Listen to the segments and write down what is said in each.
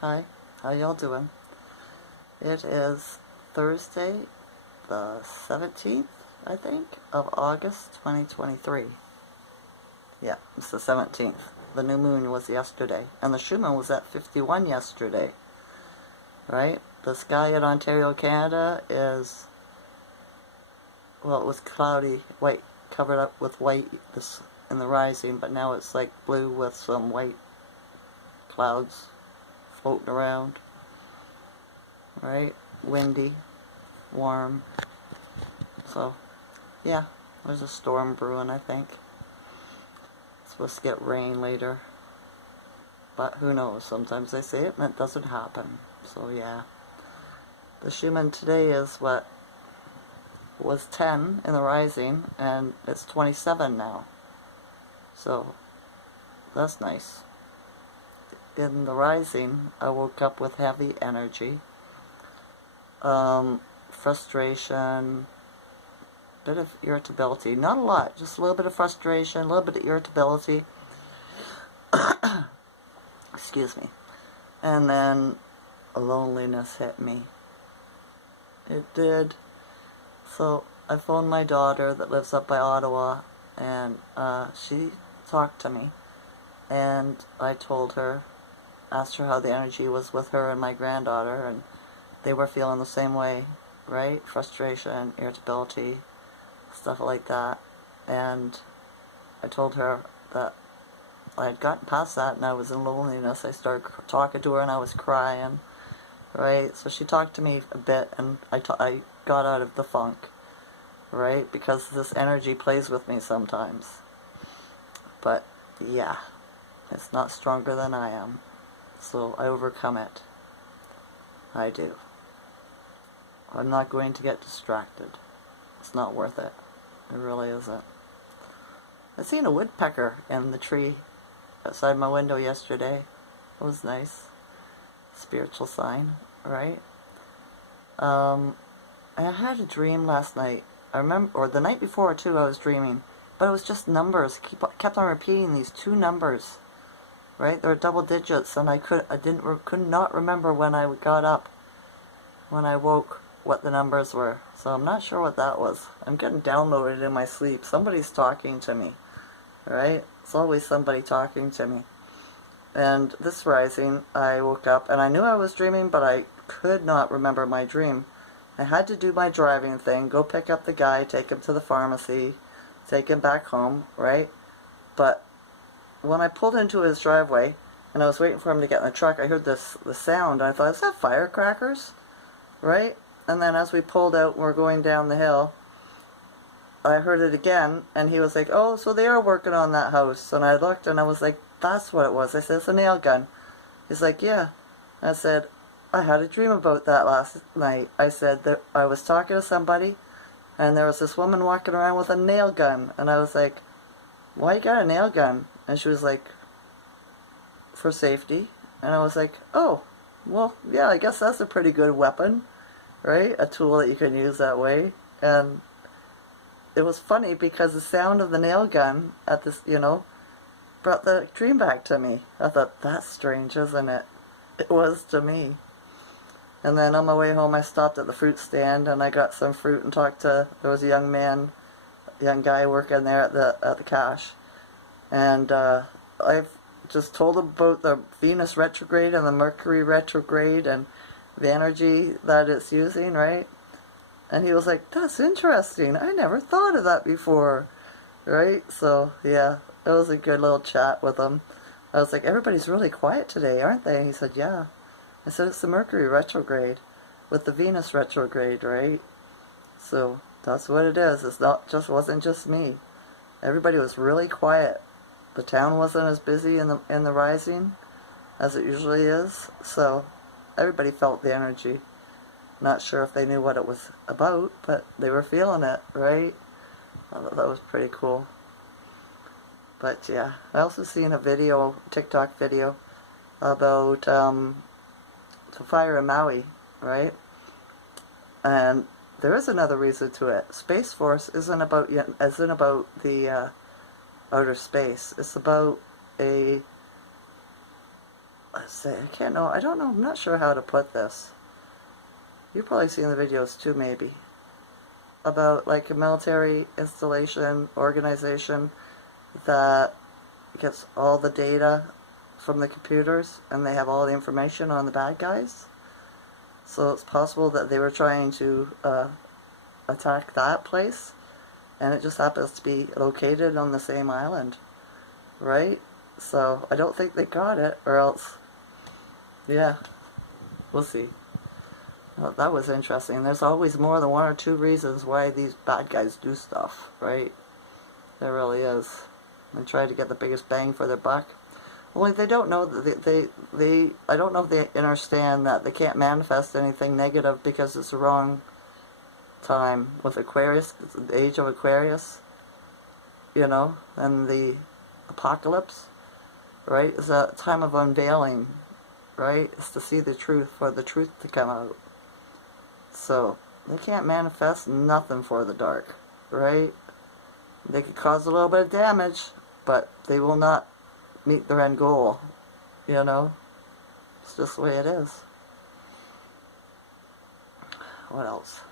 Hi, how y'all doing? It is Thursday, the 17th, I think, of August 2023. Yeah, it's the 17th. The new moon was yesterday, and the Schumann was at 51 yesterday, right? The sky in Ontario, Canada is, well, it was cloudy, white, covered up with white this in the rising, but now it's like blue with some white clouds floating around. Right? Windy, warm. So, yeah, there's a storm brewing, I think. It's supposed to get rain later. But who knows? Sometimes they say it and it doesn't happen. So, yeah. The Schumann today is what was 10 in the rising, and it's 27 now. So, that's nice. In the rising, I woke up with heavy energy. Frustration, bit of irritability, not a lot, just a little bit of frustration, a little bit of irritability, excuse me, and then a loneliness hit me. It did. So I phoned my daughter that lives up by Ottawa, and she talked to me, and I told her, asked her how the energy was with her and my granddaughter, and they were feeling the same way, right? Frustration, irritability, stuff like that. And I told her that I had gotten past that and I was in loneliness. I started talking to her and I was crying, right? So she talked to me a bit and I got out of the funk, right? Because this energy plays with me sometimes. But yeah, it's not stronger than I am. So I overcome it. I do. I'm not going to get distracted. It's not worth it. It really isn't. I seen a woodpecker in the tree outside my window yesterday. It was nice. Spiritual sign, right? I had a dream last night. I remember, or the night before too, I was dreaming. But it was just numbers. Kept on repeating these two numbers, right? They were double digits, and I could not remember when I got up, when I woke, what the numbers were. So I'm not sure what that was. I'm getting downloaded in my sleep. Somebody's talking to me, right? It's always somebody talking to me. And this rising, I woke up, and I knew I was dreaming, but I could not remember my dream. I had to do my driving thing, go pick up the guy, take him to the pharmacy, take him back home, right? But when I pulled into his driveway, and I was waiting for him to get in the truck, I heard the sound, and I thought, is that firecrackers? Right? And then as we pulled out and we're going down the hill, I heard it again, and he was like, oh, so they are working on that house. And I looked, and I was like, that's what it was. I said, it's a nail gun. He's like, yeah. I said, I had a dream about that last night. I said that I was talking to somebody, and there was this woman walking around with a nail gun. And I was like, why you got a nail gun? And she was like, for safety. And I was like, oh, well, yeah, I guess that's a pretty good weapon, right? A tool that you can use that way. And it was funny because the sound of the nail gun at this, brought the dream back to me. I thought, that's strange, isn't it? It was to me. And then on my way home, I stopped at the fruit stand and I got some fruit and there was a young guy working there at the cash. And I've just told him about the Venus retrograde and the Mercury retrograde and the energy that it's using, right? And he was like, that's interesting. I never thought of that before, right? So, yeah, it was a good little chat with him. I was like, everybody's really quiet today, aren't they? And he said, yeah. I said, it's the Mercury retrograde with the Venus retrograde, right? So, that's what it is. Wasn't just me. Everybody was really quiet. The town wasn't as busy in the rising as it usually is, so everybody felt the energy. Not sure if they knew what it was about, but they were feeling it, right? I thought that was pretty cool. But yeah, I also seen a TikTok video about the fire in Maui, right? And there is another reason to it. Space Force isn't about the outer space. It's about say, I can't know, I don't know, I'm not sure how to put this. You've probably seen the videos too, maybe, about like a military installation organization that gets all the data from the computers and they have all the information on the bad guys. So it's possible that they were trying to attack that place, and it just happens to be located on the same island, right? So I don't think they got it, or else, yeah, we'll see. Well, that was interesting. There's always more than one or two reasons why these bad guys do stuff, right? There really is. They try to get the biggest bang for their buck. Only they don't know that I don't know if they understand that they can't manifest anything negative because it's the wrong time with Aquarius, the age of Aquarius, you know, and the apocalypse, right? It's a time of unveiling, right? It's to see the truth, for the truth to come out. So they can't manifest nothing for the dark, right? They could cause a little bit of damage, but they will not meet their end goal, you know? It's just the way it is. What else?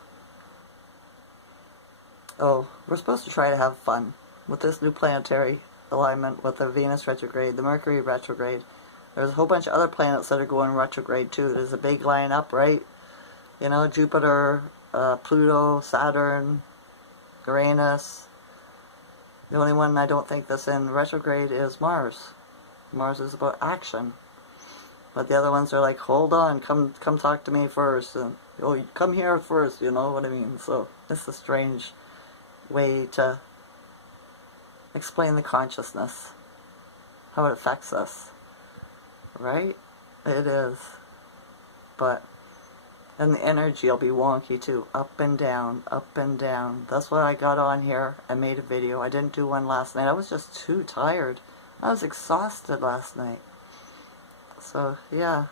Oh, we're supposed to try to have fun with this new planetary alignment with the Venus retrograde, the Mercury retrograde. There's a whole bunch of other planets that are going retrograde too. There's a big lineup, right? You know, Jupiter, Pluto, Saturn, Uranus. The only one I don't think that's in retrograde is Mars. Mars is about action. But the other ones are like, hold on, come talk to me first. And, oh, come here first, you know what I mean? So, it's a strange way to explain the consciousness. How it affects us. Right? It is. But, and the energy will be wonky too. Up and down, up and down. That's what I got on here. I made a video. I didn't do one last night. I was just too tired. I was exhausted last night. So, yeah.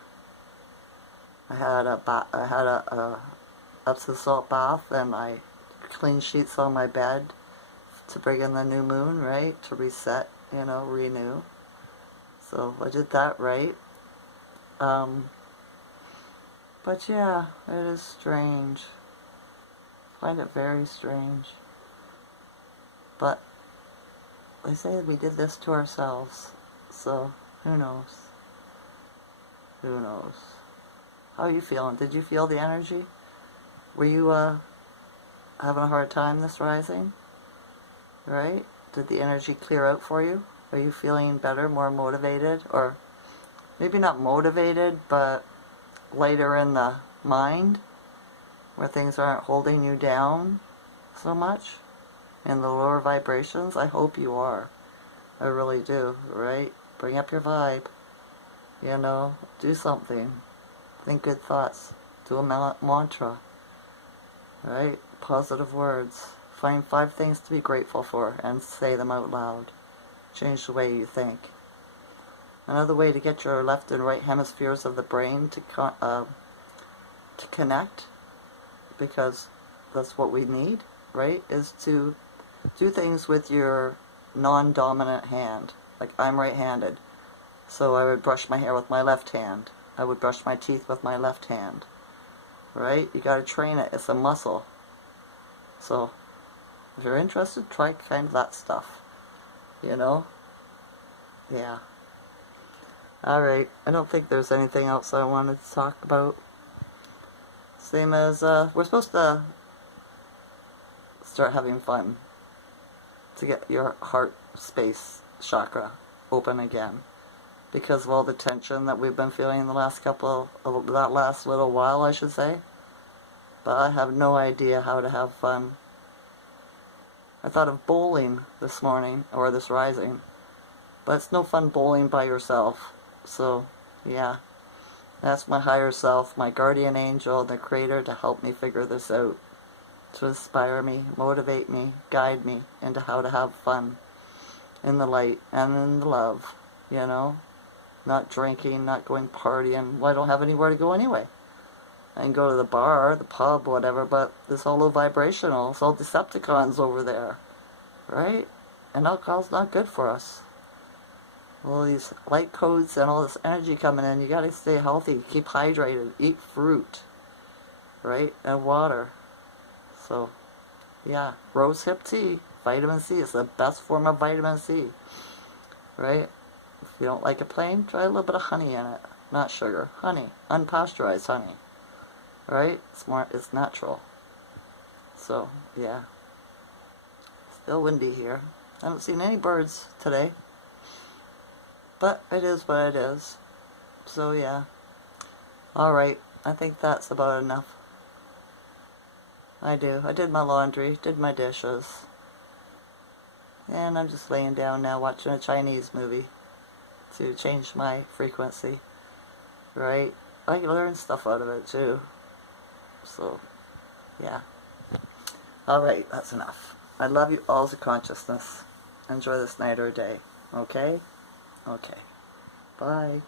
I had a Epsom salt bath, and I cleaned sheets on my bed to bring in the new moon, right? To reset, you know, renew. So, I did that right. But yeah, it is strange. I find it very strange. But they say we did this to ourselves. So, who knows? Who knows? How are you feeling? Did you feel the energy? Were you having a hard time this rising? Right? Did the energy clear out for you? Are you feeling better, more motivated? Or maybe not motivated, but lighter in the mind, where things aren't holding you down so much in the lower vibrations? I hope you are. I really do, right? Bring up your vibe, you know, do something, think good thoughts, do a mantra, right? Positive words. Find 5 things to be grateful for and say them out loud. Change the way you think. Another way to get your left and right hemispheres of the brain to connect, because that's what we need, right, is to do things with your non-dominant hand. Like, I'm right-handed, so I would brush my hair with my left hand. I would brush my teeth with my left hand, right? You gotta train it. It's a muscle. So, if you're interested, try kind of that stuff, you know? Yeah. Alright, I don't think there's anything else I wanted to talk about. Same as, we're supposed to start having fun to get your heart space chakra open again, because of all the tension that we've been feeling in the last that last little while, I should say. But I have no idea how to have fun. I thought of bowling this morning, or this rising, but it's no fun bowling by yourself. So, yeah, ask my higher self, my guardian angel, the creator, to help me figure this out, to inspire me, motivate me, guide me into how to have fun in the light and in the love, you know, not drinking, not going partying. Well, I don't have anywhere to go anyway. I can go to the bar, the pub, whatever, but it's all low vibrational. It's all Decepticons over there, right? And alcohol's not good for us. all these light codes and all this energy coming in. You gotta stay healthy, keep hydrated, eat fruit, right, and water. So, yeah, rose hip tea, vitamin C is the best form of vitamin C, right? If you don't like it plain, try a little bit of honey in it. Not sugar, honey, unpasteurized honey, right? It's natural. So, yeah. Still windy here. I haven't seen any birds today. But it is what it is. So, yeah. Alright, I think that's about enough. I did my laundry, did my dishes. And I'm just laying down now watching a Chinese movie to change my frequency. Right? I learn stuff out of it too. So, yeah. Alright, that's enough. I love you all to consciousness. Enjoy this night or day. Okay? Okay. Bye.